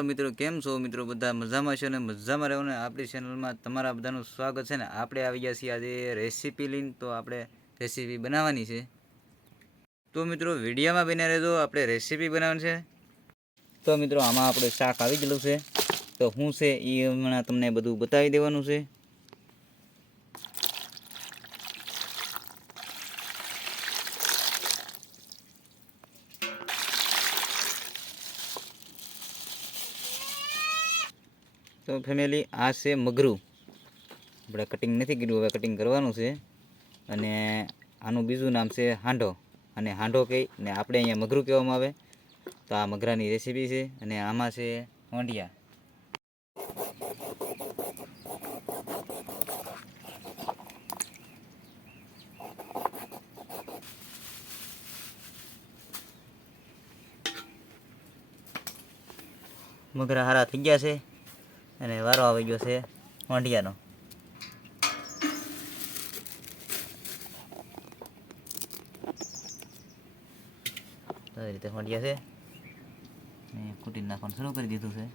Hello મિત્રો, કેમ છો મિત્રો? બધા મજામાં છે ને મજામાં રહો ને. આપણી ચેનલમાં તમારા બધાનું સ્વાગત છે ને. આપણે આવી ગયા છીએ આજે રેસીપી લઈને. તો આપણે રેસીપી બનાવવાની છે. તો મિત્રો વિડીયોમાં બને રહેજો, આપણે રેસીપી બનાવવાની છે. તો મિત્રો આમાં આપણે શાક આવી ગયેલું છે. તો શું છે એ હમણાં તમને બધું બતાવી દેવાનું છે. તો ફેમિલી, આ છે મગરું. આપણે કટિંગ નથી કર્યું, હવે કટિંગ કરવાનું છે. અને આનું બીજું નામ છે હાંડો, અને હાંડો કહી ને આપણે અહીંયા મગરું કહેવામાં આવે. તો આ મગરાની રેસીપી છે. અને આમાં છે હોંડિયા. મગરા હારા થઈ ગયા છે અને વારો આવી ગયો છે હોંડિયાનો. તો એ રીતે હોંડિયા છે ને કુટી નાખવાનું શરૂ કરી દીધું છે.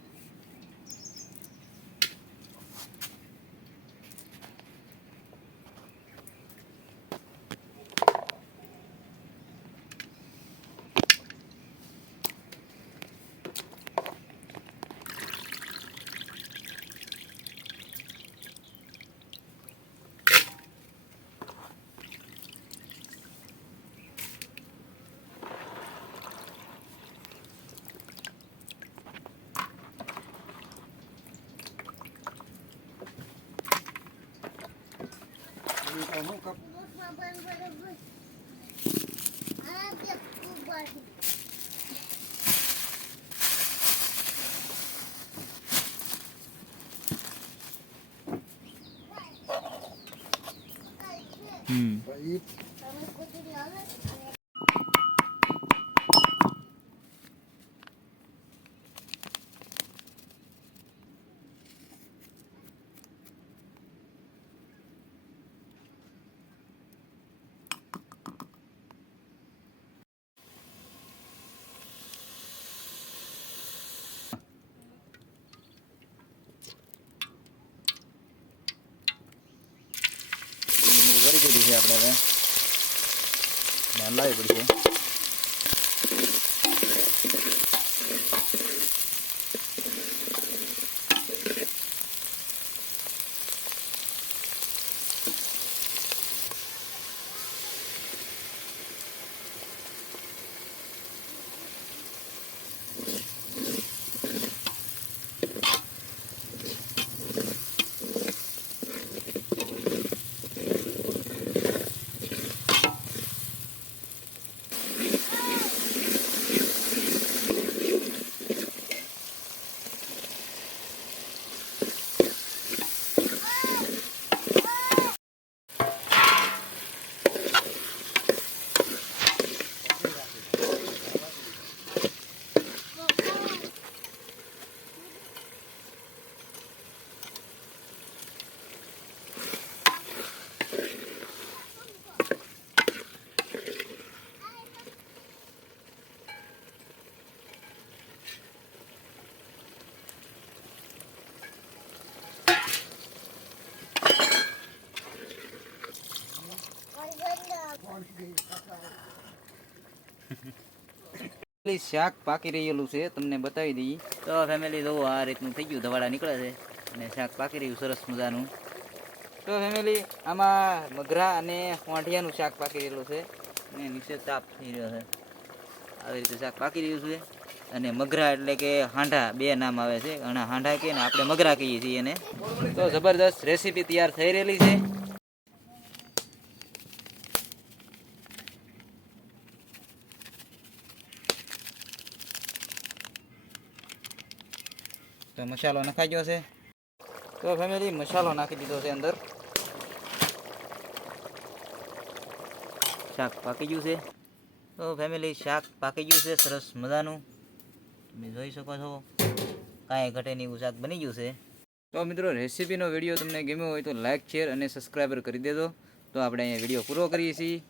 વળી દીધી છે આપણે, હવે લાવવી પડશે. શાક પાકી રહેલું છે, તમને બતાવી દઈએ. તો ફેમિલી જોવો, આ રીતનું થઈ ગયું, ધવાડા નીકળે છે અને શાક પાકી રહ્યું સરસ મજાનું. તો ફેમિલી, આમાં મગરા અને હોંઠિયાનું શાક પાકી રહેલું છે અને નીચે તાપ થઈ રહ્યો છે. આવી રીતે શાક પાકી રહ્યું છે. અને મગરા એટલે કે હાંડા, બે નામ આવે છે. અને હાંડા કહીએ ને આપણે મગરા કહીએ છીએ એને. તો જબરદસ્ત રેસીપી તૈયાર થઈ રહેલી છે. તો મસાલો નખાઈ ગયો છે. તો ફેમિલી, મસાલો નાખી દીધો છે અંદર. શાક પાકી ગયું છે. તો ફેમિલી, શાક પાકી ગયું છે સરસ મજાનું. તમે જોઈ શકો છો, કાંઈ ઘટે નહીં એવું શાક બની ગયું છે. તો મિત્રો, રેસીપીનો વિડીયો તમને ગમ્યો હોય તો લાઇક, શેર અને સબસ્ક્રાઈબર કરી દેજો. તો આપણે અહીંયા વિડીયો પૂરો કરીએ છીએ.